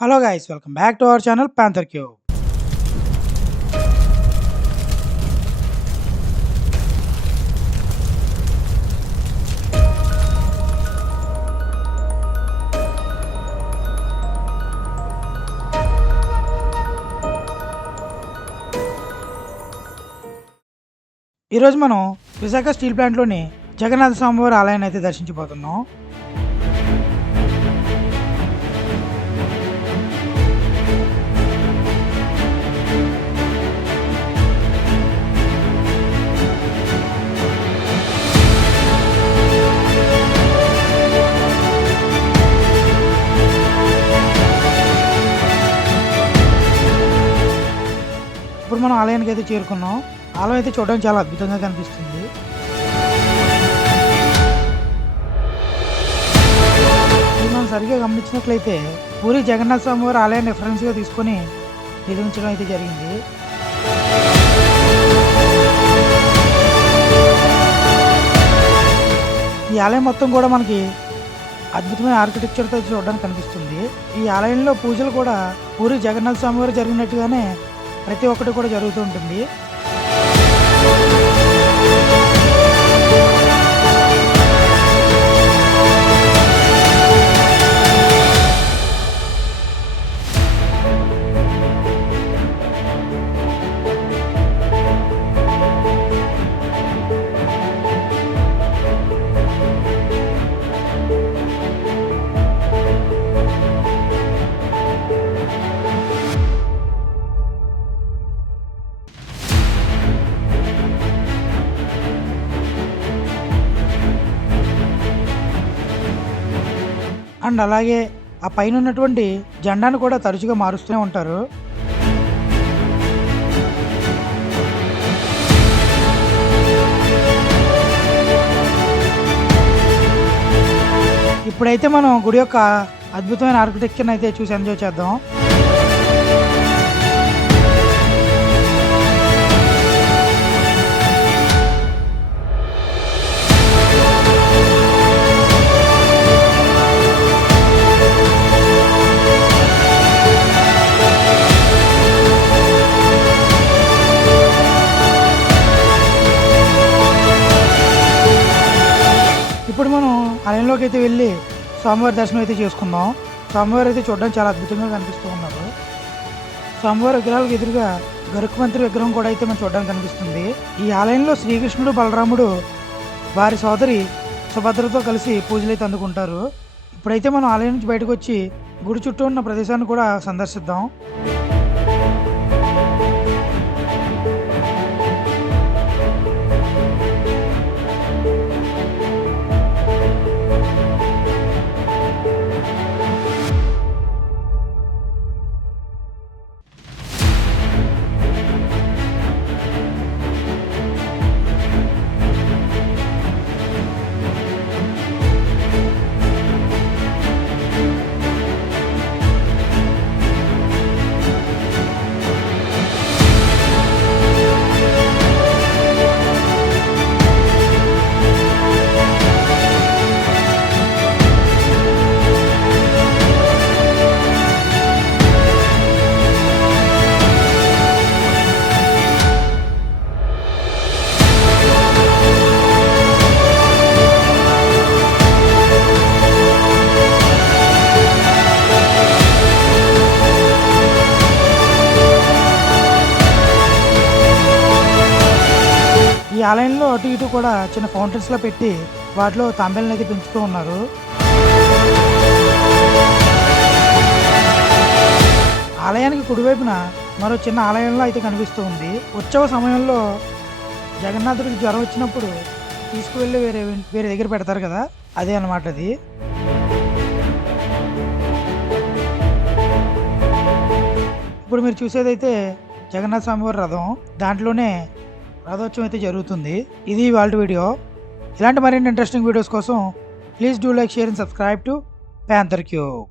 Hello guys, welcome back to our channel panther cube. ఈరోజు మనం Visakha steel ప్లాంట్లోని Jagannath స్వామివారి ఆలయాన్ని అయితే దర్శించబోతున్నాం. ఇప్పుడు మనం ఆలయానికి అయితే చేరుకున్నాం. ఆలయం అయితే చూడడానికి చాలా అద్భుతంగా కనిపిస్తుంది. ఇది మనం సరిగ్గా గమనించినట్లయితే పూరి జగన్నాథ స్వామి వారి ఆలయాన్ని రిఫరెన్స్గా తీసుకొని నిర్మించడం అయితే జరిగింది. ఈ ఆలయం మొత్తం కూడా మనకి అద్భుతమైన ఆర్కిటెక్చర్తో చూడడానికి కనిపిస్తుంది. ఈ ఆలయంలో పూజలు కూడా పూరి జగన్నాథ స్వామి వారు జరిగినట్టుగానే ప్రతి ఒక్కటి కూడా జరుగుతూ ఉంటుంది. అండ్ అలాగే ఆ పైన ఉన్నటువంటి జెండాను కూడా తరచుగా మారుస్తూనే ఉంటారు. ఇప్పుడైతే మనం గుడి యొక్క అద్భుతమైన ఆర్కిటెక్చర్ని అయితే చూసి ఎంజాయ్ చేద్దాం. ఇప్పుడు మనం ఆలయంలోకి అయితే వెళ్ళి స్వామివారి దర్శనం అయితే చేసుకుందాం. స్వామివారు అయితే చూడడానికి చాలా అద్భుతంగా కనిపిస్తూ ఉన్నారు. స్వామివారి విగ్రహాలకు ఎదురుగా గరుకుమంత్రి విగ్రహం కూడా అయితే మనం చూడడానికి కనిపిస్తుంది. ఈ ఆలయంలో శ్రీకృష్ణుడు బలరాముడు వారి సోదరి సుభద్రతో కలిసి పూజలు అయితే అందుకుంటారు. ఇప్పుడైతే మనం ఆలయం నుంచి బయటకు వచ్చి గుడి చుట్టూ ఉన్న ప్రదేశాన్ని కూడా సందర్శిద్దాం. ఈ ఆలయంలో అటు ఇటు కూడా చిన్న ఫౌంటైన్స్లో పెట్టి వాటిలో తాంబేలను అయితే పెంచుతూ ఉన్నారు. ఆలయానికి కుడివైపున మరో చిన్న ఆలయంలో అయితే కనిపిస్తూ ఉంది. ఉత్సవ సమయంలో జగన్నాథుడికి జ్వరం వచ్చినప్పుడు తీసుకువెళ్ళి వేరే దగ్గర పెడతారు కదా, అదే అన్నమాట అది. ఇప్పుడు మీరు చూసేదైతే జగన్నాథ స్వామి వారి రథం, దాంట్లోనే రథోత్సవం అయితే జరుగుతుంది. ఇది ఇవాళ వీడియో. ఇలాంటి మరిన్ని ఇంట్రెస్టింగ్ వీడియోస్ కోసం please do like, share and subscribe to panther cube.